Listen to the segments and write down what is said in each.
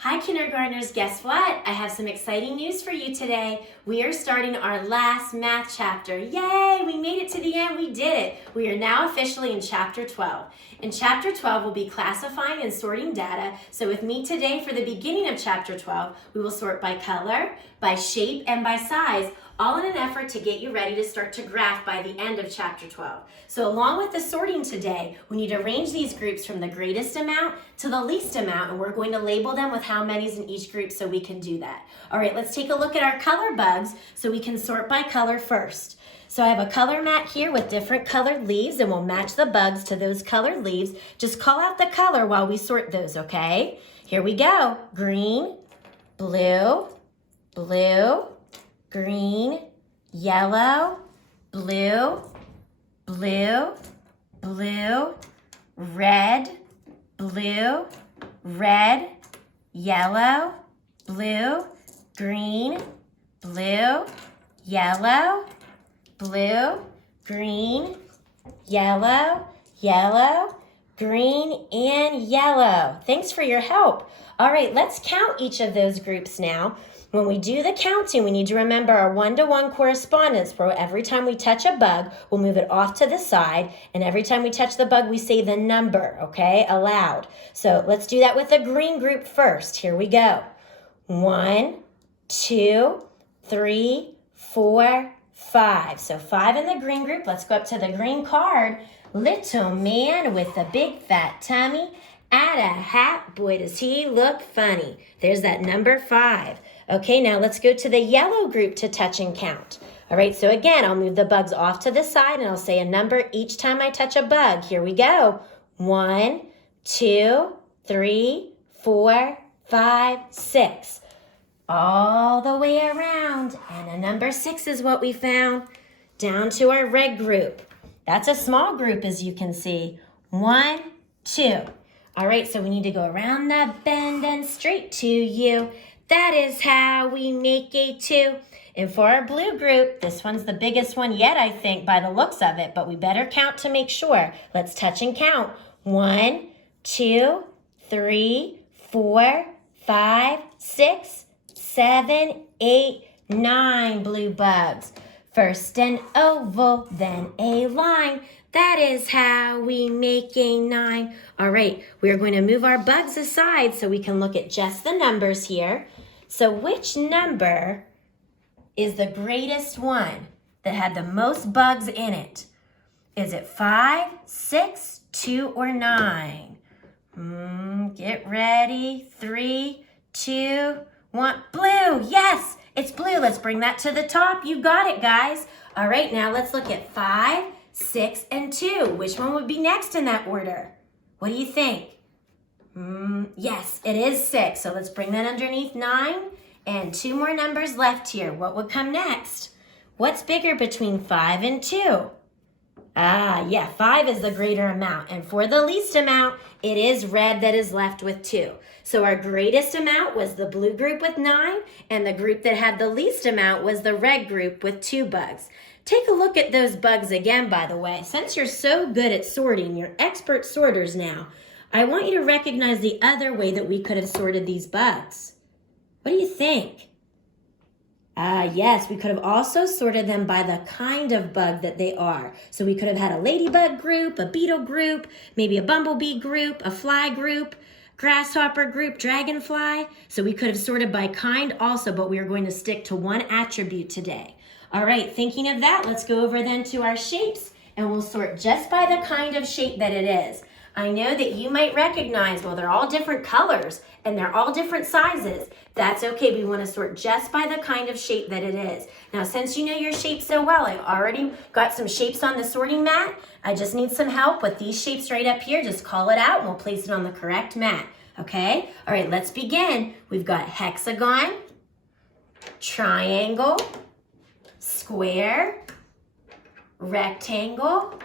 Hi kindergartners, guess what? I have some exciting news for you today. We are starting our last math chapter. Yay, we made it to the end, we did it. We are now officially in chapter 12. In chapter 12, we'll be classifying and sorting data. So with me today for the beginning of chapter 12, we will sort by color, by shape, and by size, all in an effort to get you ready to start to graph by the end of chapter 12. So along with the sorting today, we need to arrange these groups from the greatest amount to the least amount, and we're going to label them with how many's in each group so we can do that. All right, let's take a look at our color bugs so we can sort by color first. So I have a color mat here with different colored leaves, and we'll match the bugs to those colored leaves. Just call out the color while we sort those, okay? Here we go. Green, blue, blue, green, yellow, blue, blue, blue, red, blue, red, yellow, blue, green, blue, yellow, blue, green, yellow, yellow, green, and yellow. Thanks for your help. All right, let's count each of those groups now. When we do the counting, we need to remember our one-to-one correspondence, where every time we touch a bug, we'll move it off to the side, and every time we touch the bug, we say the number, okay, aloud. So let's do that with the green group first. Here we go. 1, 2, 3, 4, 5. So 5 in the green group. Let's go up to the green card. Little man with a big fat tummy, add a hat, boy does he look funny. There's that number 5. Okay, now let's go to the yellow group to touch and count. All right, so again, I'll move the bugs off to the side and I'll say a number each time I touch a bug. Here we go. 1, 2, 3, 4, 5, 6. All the way around, and a number 6 is what we found. Down to our red group. That's a small group, as you can see. 1, 2. All right, so we need to go around the bend and straight to you. That is how we make a 2. And for our blue group, this one's the biggest one yet, I think, by the looks of it, but we better count to make sure. Let's touch and count. 1, 2, 3, 4, 5, 6, 7, 8, 9 blue bugs. First an oval, then a line. That is how we make a 9. All right, we're going to move our bugs aside so we can look at just the numbers here. So which number is the greatest one that had the most bugs in it? Is it 5, 6, 2, or 9? Get ready. 3, 2, 1. Blue. Yes, it's blue. Let's bring that to the top. You got it, guys. All right, now let's look at 5, 6, and 2. Which one would be next in that order? What do you think? Yes, it is 6. So let's bring that underneath 9. And 2 more numbers left here. What would come next? What's bigger between 5 and 2? Yeah, 5 is the greater amount. And for the least amount, it is red that is left with 2. So our greatest amount was the blue group with 9, and the group that had the least amount was the red group with 2 bugs. Take a look at those bugs again, by the way. Since you're so good at sorting, you're expert sorters now, I want you to recognize the other way that we could have sorted these bugs. What do you think? Yes, we could have also sorted them by the kind of bug that they are. So we could have had a ladybug group, a beetle group, maybe a bumblebee group, a fly group, grasshopper group, dragonfly. So we could have sorted by kind also, but we are going to stick to one attribute today. All right, thinking of that, let's go over then to our shapes, and we'll sort just by the kind of shape that it is. I know that you might recognize, well, they're all different colors and they're all different sizes. That's okay. We want to sort just by the kind of shape that it is. Now, since you know your shape so well, I already got some shapes on the sorting mat. I just need some help with these shapes right up here. Just call it out and we'll place it on the correct mat. Okay? All right, let's begin. We've got hexagon, triangle, square, rectangle,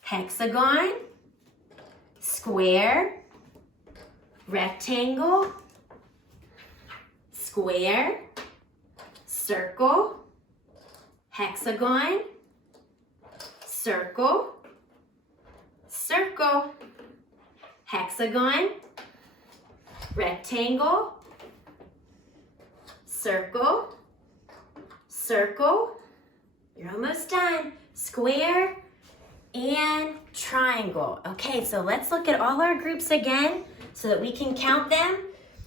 hexagon, square, rectangle, square, circle, hexagon, circle, circle, hexagon, rectangle, circle, circle, you're almost done, square, and triangle. Okay, so let's look at all our groups again so that we can count them.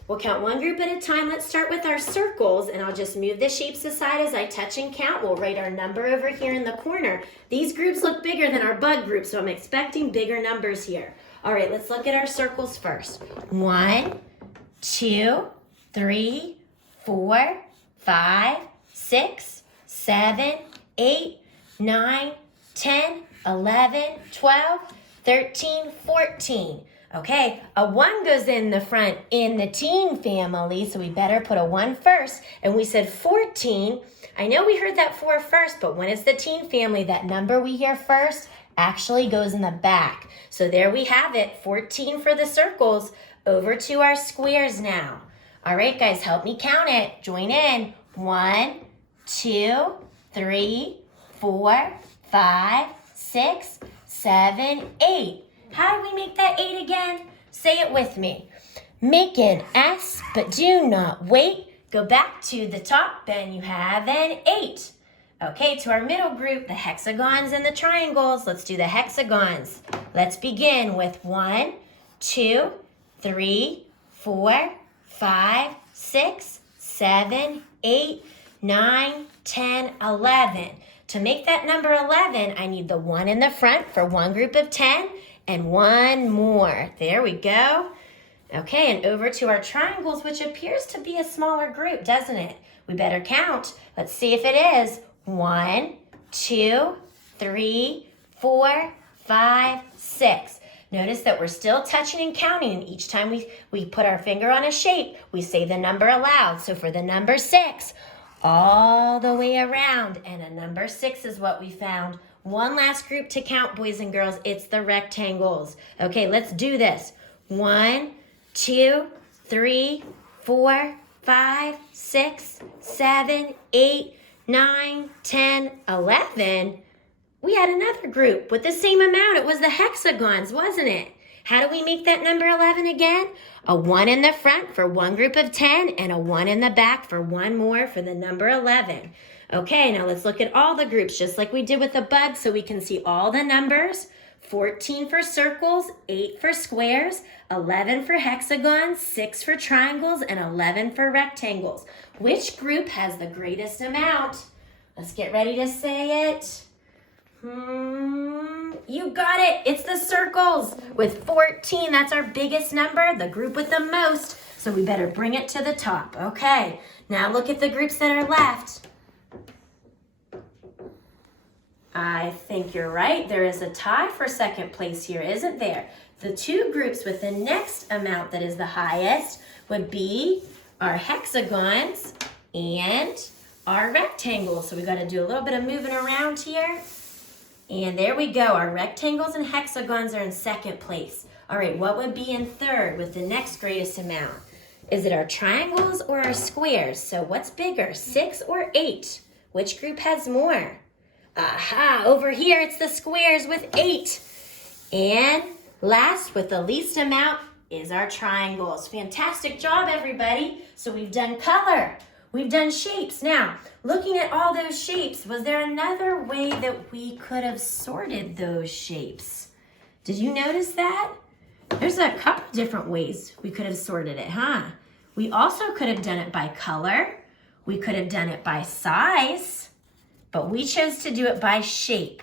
We'll count one group at a time. Let's start with our circles, and I'll just move the shapes aside as I touch and count. We'll write our number over here in the corner. These groups look bigger than our bug group, so I'm expecting bigger numbers here. All right, let's look at our circles first. 1, 2, 3, 4, 5, 6, 7, 8, 9, 10, 11, 12, 13, 14. Okay, a 1 goes in the front in the teen family, so we better put a 1 first. And we said 14. I know we heard that 4 first, but when it's the teen family, that number we hear first actually goes in the back. So there we have it, 14 for the circles. Over to our squares now. All right, guys, help me count it. Join in. 1, 2, 3, 4, 5, 6, 7, 8. How do we make that 8 again? Say it with me. Make an S, but do not wait. Go back to the top and you have an 8. Okay, to our middle group, the hexagons and the triangles. Let's do the hexagons. Let's begin with 1, 2, 3, 4, 5, 6, 7, 8, 9, 10, 11. To make that number 11, I need the 1 in the front for one group of 10 and 1 more. There we go. Okay, and over to our triangles, which appears to be a smaller group, doesn't it? We better count. Let's see if it is. 1, 2, 3, 4, 5, 6. Notice that we're still touching and counting, and each time we put our finger on a shape, we say the number aloud. So for the number 6, all the way around, and a number 6 is what we found. One last group to count, boys and girls. It's the rectangles. Okay, let's do this. 1, 2, 3, 4, 5, 6, 7, 8, 9, 10, 11. We had another group with the same amount. It was the hexagons, wasn't it? How do we make that number 11 again? A 1 in the front for one group of 10 and a 1 in the back for one more for the number 11. Okay, now let's look at all the groups just like we did with the bug so we can see all the numbers. 14 for circles, 8 for squares, 11 for hexagons, 6 for triangles, and 11 for rectangles. Which group has the greatest amount? Let's get ready to say it. You got it. It's the circles with 14. That's our biggest number, the group with the most. So we better bring it to the top. Okay, now look at the groups that are left. I think you're right. There is a tie for second place here, isn't there? The two groups with the next amount that is the highest would be our hexagons and our rectangles. So we got to do a little bit of moving around here. And there we go. Our rectangles and hexagons are in second place. All right, what would be in third with the next greatest amount? Is it our triangles or our squares? So what's bigger, 6 or 8? Which group has more? Aha, over here it's the squares with 8. And last with the least amount is our triangles. Fantastic job, everybody. So we've done color. We've done shapes. Now, looking at all those shapes, was there another way that we could have sorted those shapes? Did you notice that? There's a couple different ways we could have sorted it, huh? We also could have done it by color. We could have done it by size, but we chose to do it by shape.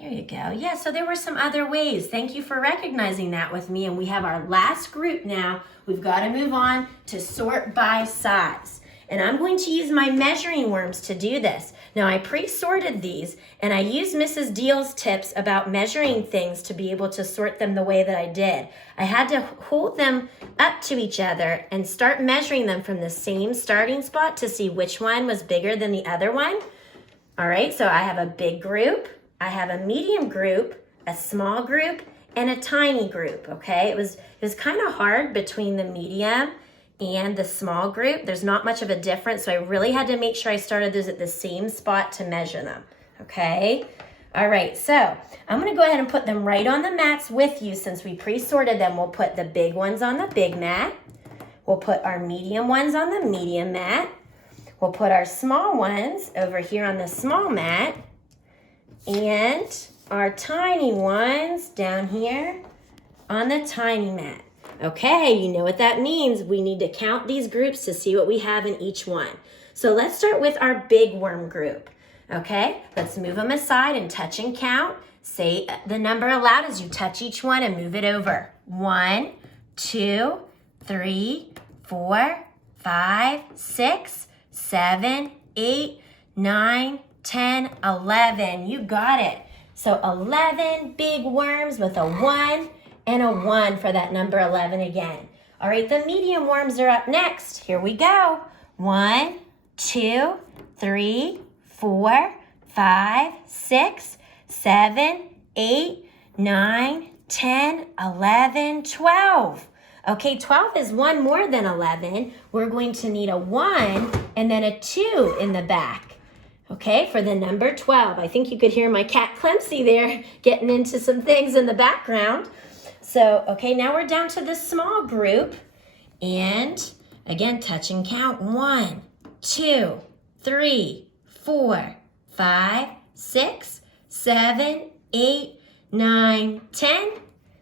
There you go. Yeah, so there were some other ways. Thank you for recognizing that with me. And we have our last group now. We've got to move on to sort by size. And I'm going to use my measuring worms to do this. Now, I pre-sorted these, and I used Mrs. Deal's tips about measuring things to be able to sort them the way that I did. I had to hold them up to each other and start measuring them from the same starting spot to see which one was bigger than the other one. All right, so I have a big group, I have a medium group, a small group, and a tiny group, okay? It was kind of hard between the medium and the small group. There's not much of a difference, so I really had to make sure I started those at the same spot to measure them, okay? All right, so I'm going to go ahead and put them right on the mats with you since we pre-sorted them. We'll put the big ones on the big mat. We'll put our medium ones on the medium mat. We'll put our small ones over here on the small mat. And our tiny ones down here on the tiny mat. Okay, you know what that means. We need to count these groups to see what we have in each one. So let's start with our big worm group. Okay, let's move them aside and touch and count. Say the number aloud as you touch each one and move it over. 1, 2, 3, 4, 5, 6, 7, 8, 9, 10, 11. You got it. So 11 big worms with a 1 and a 1 for that number 11 again. All right, the medium worms are up next. Here we go. 1, 2, 3, 4, 5, 6, 7, 8, 9, 10, 11, 12. Okay, 12 is one more than 11. We're going to need a 1 and then a 2 in the back. Okay, for the number 12. I think you could hear my cat Clemsy there getting into some things in the background. So, okay, now we're down to the small group. And again, touch and count. 1, 2, 3, 4, 5, 6, 7, 8, 9, 10.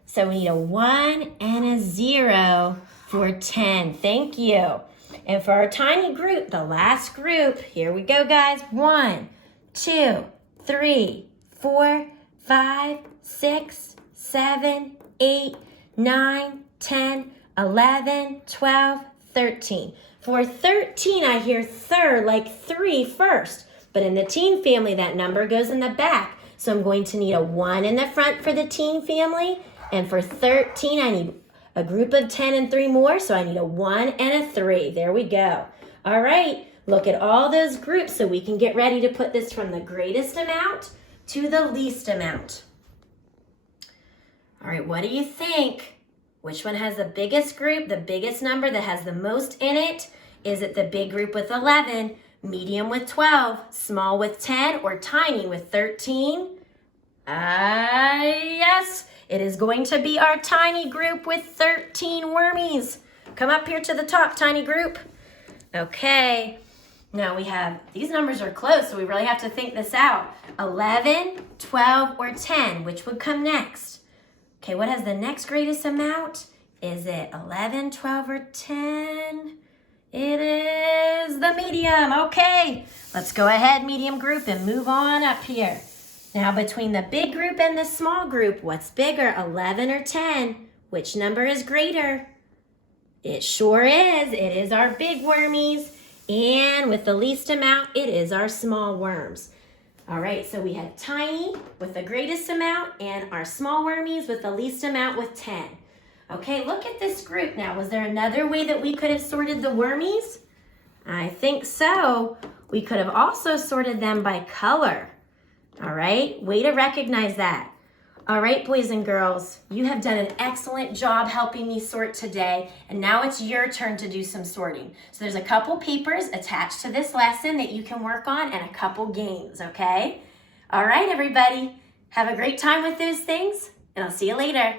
So we need a 1 and a 0 for 10. Thank you. And for our tiny group, the last group, here we go, guys. 1, 2, 3, 4, 5, 6, 7, 8, 9, 10, 11, 12, 13. For 13, I hear third, like 3 first. But in the teen family, that number goes in the back. So I'm going to need a 1 in the front for the teen family. And for 13, I need a group of 10 and 3 more. So I need a 1 and a 3. There we go. All right, look at all those groups so we can get ready to put this from the greatest amount to the least amount. All right, what do you think? Which one has the biggest group, the biggest number that has the most in it? Is it the big group with 11, medium with 12, small with 10, or tiny with 13? Yes, it is going to be our tiny group with 13 wormies. Come up here to the top, tiny group. Okay, now we have, these numbers are close, so we really have to think this out. 11, 12, or 10, which would come next? Okay, what has the next greatest amount? Is it 11, 12, or 10? It is the medium. Okay, let's go ahead, medium group, and move on up here. Now, between the big group and the small group, what's bigger, 11 or 10? Which number is greater? It sure is. It is our big wormies. And with the least amount, it is our small worms. All right, so we had tiny with the greatest amount and our small wormies with the least amount with 10. Okay, look at this group now. Was there another way that we could have sorted the wormies? I think so. We could have also sorted them by color. All right, way to recognize that. All right, boys and girls, you have done an excellent job helping me sort today, and now it's your turn to do some sorting. So there's a couple papers attached to this lesson that you can work on and a couple games, okay? All right, everybody, have a great time with those things, and I'll see you later.